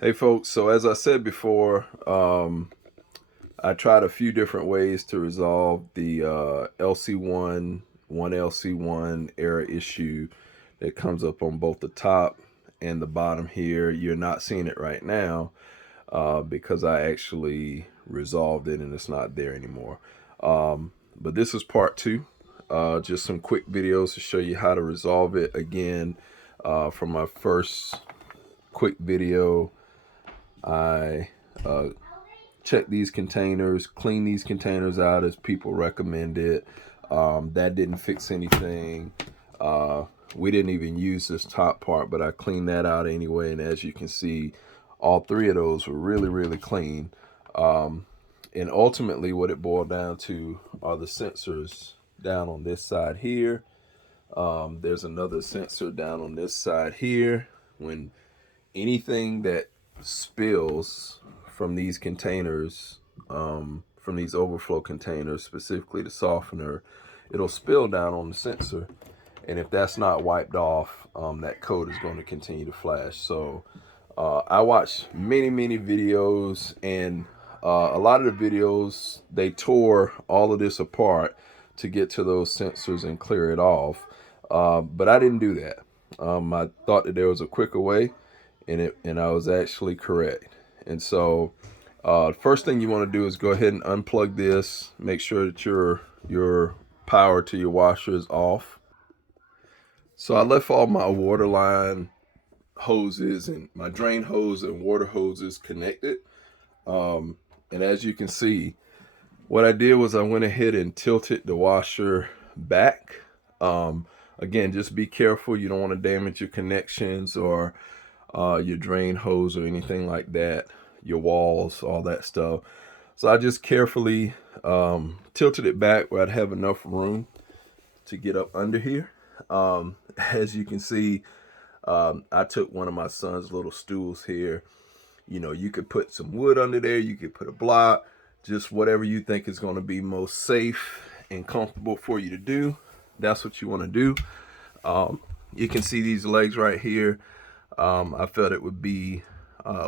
Hey folks, so as I said before, I tried a few different ways to resolve the LC1, one LC1 error issue that comes up on both the top and the bottom here. You're not seeing it right now because I actually resolved it and it's not there anymore. But this is part two. Just some quick videos to show you how to resolve it. Again, from my first quick video, I check these containers, clean these containers out as people recommended. That didn't fix anything. We didn't even use this top part, but I cleaned that out anyway. And as you can see, all three of those were really, really clean. And ultimately what it boiled down to are the sensors down on this side here. There's another sensor down on this side here. When anything that spills from these containers, from these overflow containers, specifically the softener, it'll spill down on the sensor. And if that's not wiped off, that code is going to continue to flash. So I watched many videos, and a lot of the videos, they tore all of this apart to get to those sensors and clear it off. But I didn't do that. I thought that there was a quicker way, and I was actually correct. And so first thing you want to do is go ahead and unplug this. Make sure that your power to your washer is off. So I left all my water line hoses and my drain hose and water hoses connected. And as you can see, what I did was I went ahead and tilted the washer back. Again, just be careful. You don't want to damage your connections or your drain hose or anything like that, your walls, all that stuff. So I just carefully tilted it back where I'd have enough room to get up under here. As you can see, I took one of my son's little stools here. You know, you could put some wood under there, you could put a block, just whatever you think is going to be most safe and comfortable for you to do. That's what you want to do. You can see these legs right here. I felt it would be,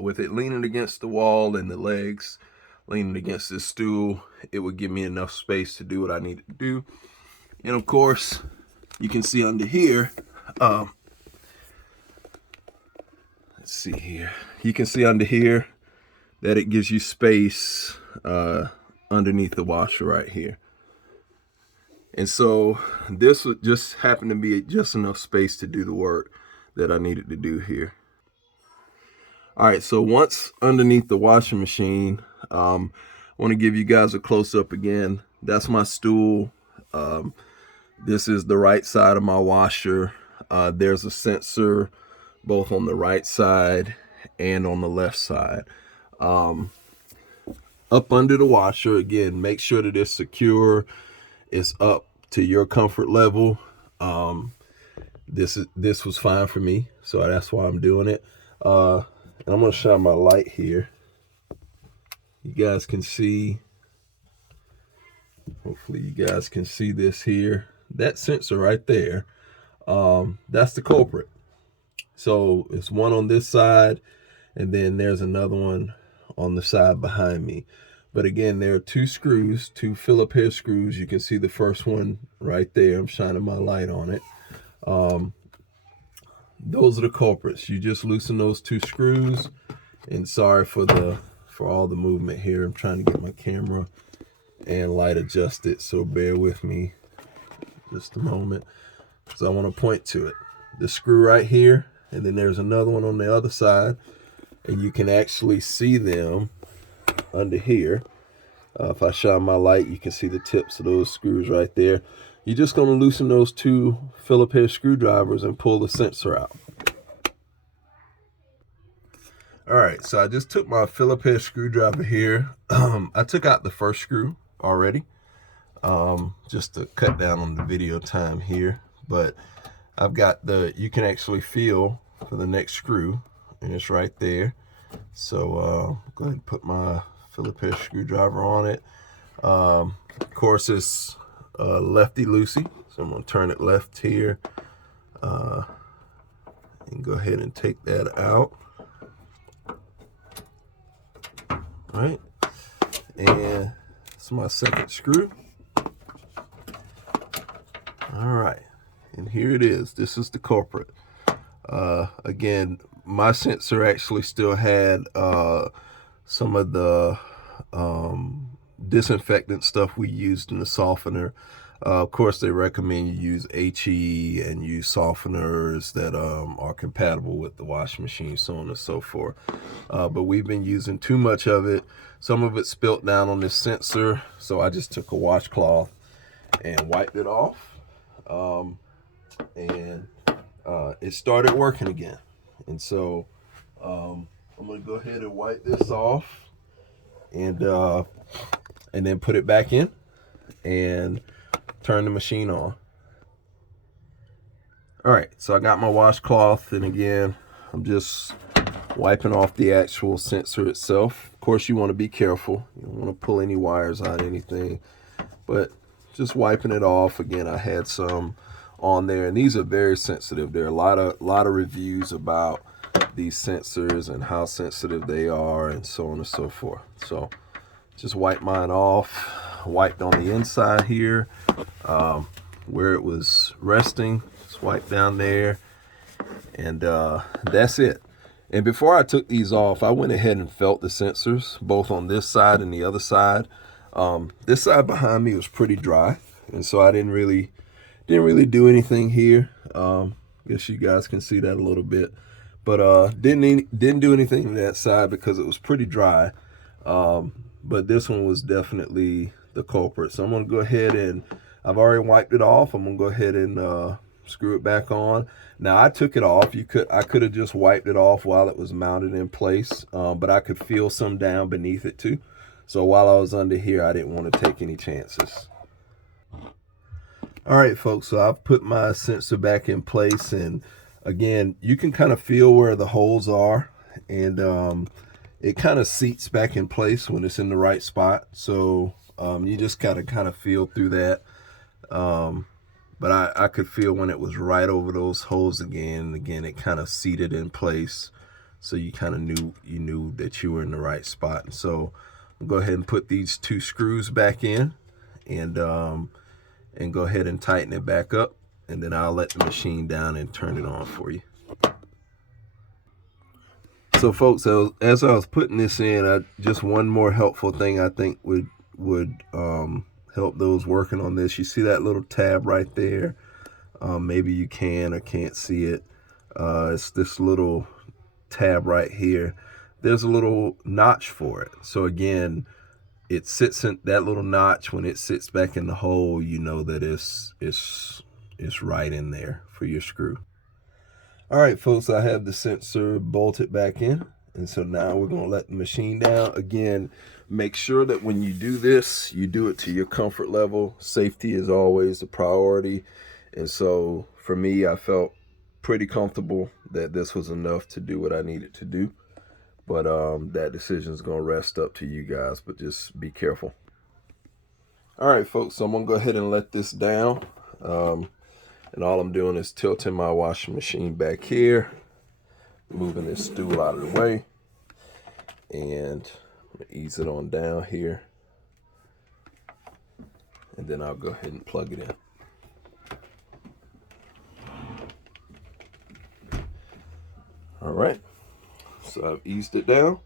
with it leaning against the wall and the legs leaning against this stool, it would give me enough space to do what I needed to do. And of course, you can see under here, let's see here. You can see under here that it gives you space underneath the washer right here. And so this would just happen to be just enough space to do the work that I needed to do here. All right, so once underneath the washing machine, I want to give you guys a close-up again. That's my stool. This is the right side of my washer. There's a sensor both on the right side and on the left side. Up under the washer, again, make sure that it's secure. It's up to your comfort level. This was fine for me, so that's why I'm doing it. And I'm gonna shine my light here. You guys can see. Hopefully, you guys can see this here. That sensor right there. That's the culprit. So it's one on this side, and then there's another one on the side behind me. But again, there are two screws, two Phillips head screws. You can see the first one right there. I'm shining my light on it. Those are the culprits. You just loosen those two screws. And sorry for all the movement here. I'm trying to get my camera and light adjusted, so bear with me just a moment, because I want to point to it. The screw right here, and then there's another one on the other side, and you can actually see them under here. If I shine my light, you can see the tips of those screws right there. You're just going to loosen those two Phillips head screwdrivers and pull the sensor out. All right, so I just took my Phillips head screwdriver here. I took out the first screw already, just to cut down on the video time here. But I've got you can actually feel for the next screw, and it's right there. So go ahead and put my Phillips head screwdriver on it. Of course, it's lefty-loosey, so I'm gonna turn it left here, and go ahead and take that out. All right, and it's my second screw. All right, and here it is. This is the culprit. Again, my sensor actually still had some of the disinfectant stuff we used in the softener. Of course, they recommend you use HE and use softeners that are compatible with the washing machine, so on and so forth. But we've been using too much of it. Some of it spilt down on this sensor, so I just took a washcloth and wiped it off. It started working again. And so I'm going to go ahead and wipe this off and then put it back in and turn the machine on. All right, so I got my washcloth, and again, I'm just wiping off the actual sensor itself. Of course, you want to be careful. You don't want to pull any wires out, anything, but just wiping it off. Again, I had some on there, and these are very sensitive. There are a lot of reviews about these sensors and how sensitive they are and so on and so forth. So just wipe mine off. Wiped on the inside here where it was resting. Just wipe down there, and that's it. And before I took these off, I went ahead and felt the sensors both on this side and the other side. This side behind me was pretty dry, and so I didn't really do anything here. Guess you guys can see that a little bit, but didn't do anything to that side because it was pretty dry. But this one was definitely the culprit. So I'm going to go ahead and I've already wiped it off. I'm going to go ahead and screw it back on. Now I took it off. I could have just wiped it off while it was mounted in place, but I could feel some down beneath it too. So while I was under here, I didn't want to take any chances. All right, folks, so I've put my sensor back in place, and again, you can kind of feel where the holes are, and it kind of seats back in place when it's in the right spot. So you just gotta kind of feel through that. But I could feel when it was right over those holes again, and again, it kind of seated in place. So you kind of knew that you were in the right spot. And so I'll go ahead and put these two screws back in, and go ahead and tighten it back up, and then I'll let the machine down and turn it on for you. So folks, as I was putting this in, just one more helpful thing I think would help those working on this. You see that little tab right there? Maybe you can or can't see it. It's this little tab right here. There's a little notch for it. So again, it sits in that little notch. When it sits back in the hole, you know that it's right in there for your screw. All right, folks, I have the sensor bolted back in, and so now we're going to let the machine down. Again, make sure that when you do this, you do it to your comfort level. Safety is always a priority, and so for me, I felt pretty comfortable that this was enough to do what I needed to do. But that decision is going to rest up to you guys, but just be careful. All right, folks, so I'm going to go ahead and let this down. And all I'm doing is tilting my washing machine back here, moving this stool out of the way, and ease it on down here. And then I'll go ahead and plug it in. All right, so I've eased it down,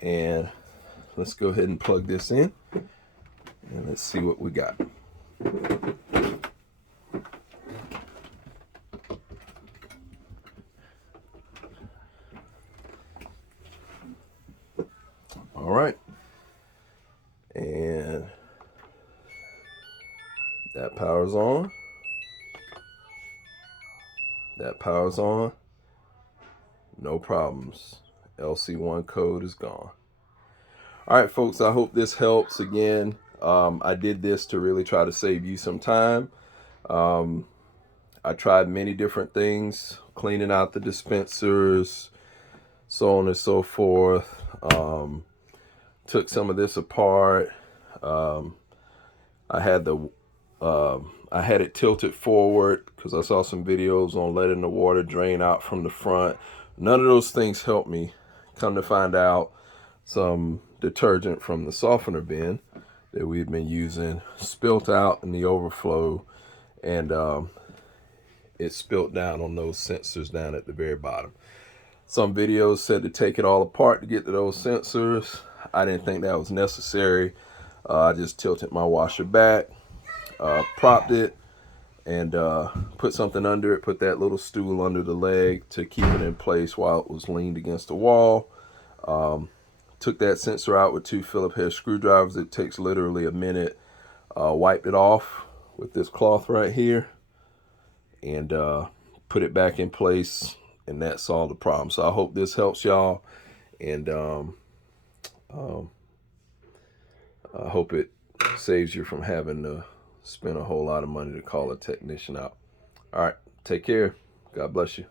and let's go ahead and plug this in, and let's see what we got. All right, and that power's on. That power's on. No problems. LC1 code is gone. All right, folks, I hope this helps. Again, I did this to really try to save you some time. I tried many different things, cleaning out the dispensers, so on and so forth. Took some of this apart. I had it tilted forward because I saw some videos on letting the water drain out from the front. None of those things helped me. Come to find out, some detergent from the softener bin that we had been using spilt out in the overflow, and it spilt down on those sensors down at the very bottom. Some videos said to take it all apart to get to those sensors. I didn't think that was necessary. I just tilted my washer back, propped it, and put something under it, put that little stool under the leg to keep it in place while it was leaned against the wall. Took that sensor out with 2 Phillips head screwdrivers. It takes literally a minute. Wiped it off with this cloth right here, and put it back in place, and that solved the problem. So I hope this helps y'all, and I hope it saves you from having to spend a whole lot of money to call a technician out. All right, take care. God bless you.